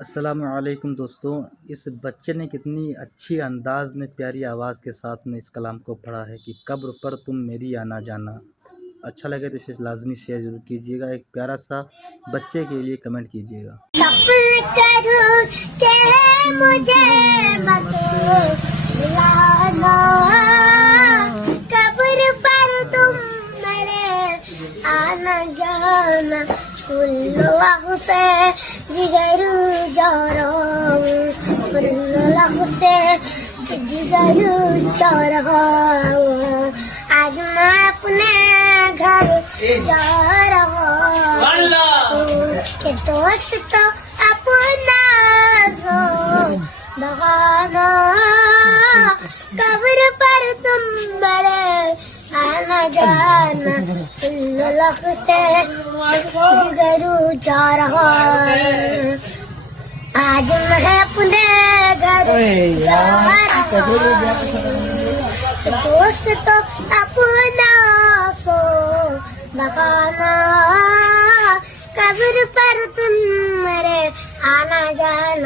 अस्सलामुअलैकुम दोस्तों। इस बच्चे ने कितनी अच्छी अंदाज में प्यारी आवाज़ के साथ में इस कलाम को पढ़ा है कि कब्र पर तुम मेरी आना जाना। अच्छा लगे तो इसे लाजमी शेयर जरूर कीजिएगा। एक प्यारा सा बच्चे के लिए कमेंट कीजिएगा। कब्र पर तुम मेरे आना जाना से जिगर जा रहा हूँ, से जिगर जा रहा हूँ। आज मैं अपने घर जा रहा हूँ कि दोस्त तो अपना सो बहाना। कब्र पर तुम मेरे आना जाना से जिगरू जा रहा हूँ। आज मैं अपने घर जा रहा हूँ, दोस्त तो अपना सो बहाना। कब्र पर तुम मेरे आना जाना